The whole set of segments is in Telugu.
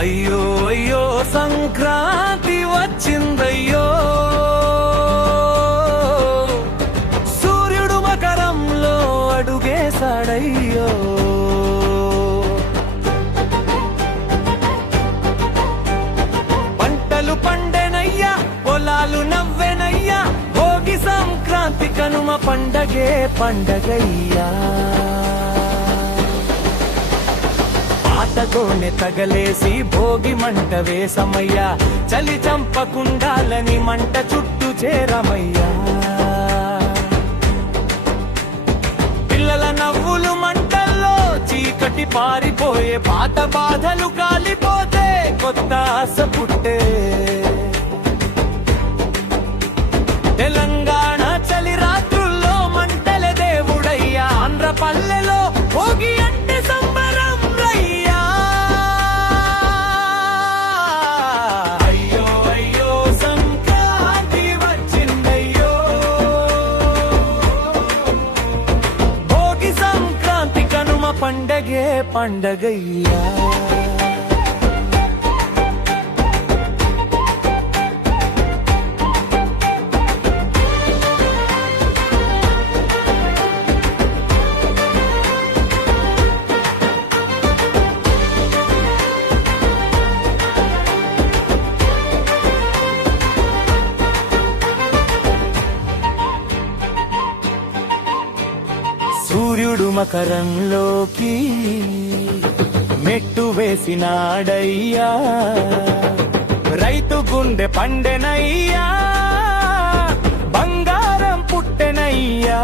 అయ్యో అయ్యో సంక్రాంతి వచ్చిందయ్యో, సూర్యుడు మకరంలో అడుగేశాడయ్యో. పంటలు పండెనయ్యా, పొలాలు నవ్వెనయ్యా, భోగి సంక్రాంతి కనుమ పండగే పండగయ్యా. పాతతోనే తగలేసి భోగి మంట వేసమయ్యా, చలి చంపకుండాలని మంట చుట్టూ చేరమయ్యా. పిల్లల నవ్వులు మంటల్లో చీకటి పారిపోయే, పాత బాధలు కాలిపోతే కొత్త ఆశ పుట్టే. తెలంగాణ చలి రాత్రుల్లో మంటల దేవుడయ్యా, ఆంధ్ర పల్లెలో భోగి అంటే సంబరం రయ్యా. అయ్యో అయ్యో సంక్రాంతి వచ్చిందయ్యో, భోగి సంక్రాంతి కనుమ పండగే పండగయ్యా. సూర్యుడు మకరంలోకి మెట్టు వేసినాడయ్యా, రైతు గుండె పండెనయ్యా, బంగారం పుట్టెనయ్యా.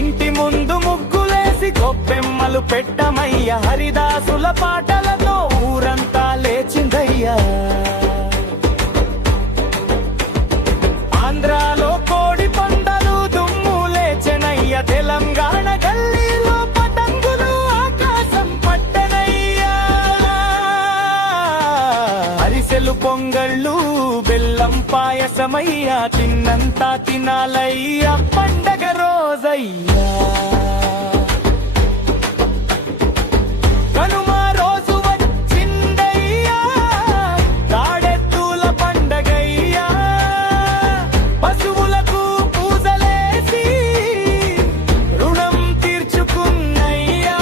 ఇంటి ముందు ముగ్గులేసి గొప్పెమ్మలు పెట్టమయ్యా, హరిదాసుల పాటలతో ఊరంతా లేచిందయ్యా. ఆంధ్రాలో కోడి పందాలు దుమ్ము లేచెనయ్యా, తెలంగాణ గల్లీలో పతంగులు ఆకాశం పట్టెనయ్యా. అరిసెలు పొంగళ్ళు బెల్లం పాయసమయ్యా, తిన్నంతా తినాలయ్యా పండగ రోజయ్యా. కనుమ రోజు వచ్చిందయ్యా, తాడెత్తుల పండగయ్యా. పశువులకు పూజలేసి రుణం తీర్చుకున్నయ్యా,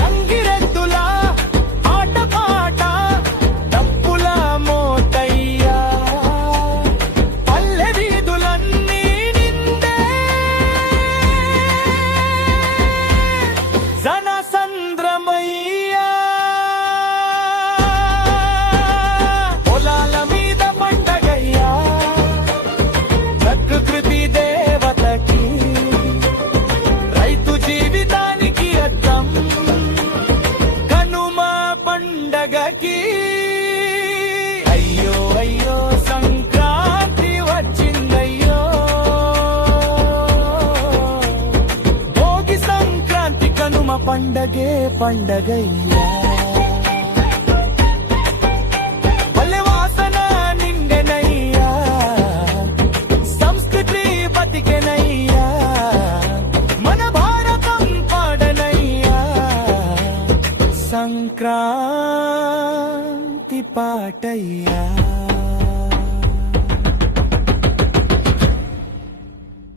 గంగిరెద్దుల ఆట పాట డప్పుల మోతయ్యా. పల్లె వీధులన్నీ నిండే జనసంద్రమయ్యా. పొలాల మీద పండగయ్యా, ప్రకృతి దేవతకి రైతు జీవితానికి అర్థం కనుమ పండగకి. అయ్యో అయ్యో సంక్రాంతి వచ్చిందయ్యో, భోగి సంక్రాంతి కనుమ పండగే పండగయ్యా. పల్లె వాసన నిండెనయ్యా, సంస్కృతి బతికెనయ్యా, మన భారతం పాడనయ్యా. సంక్రాంతి పాటయ్యా.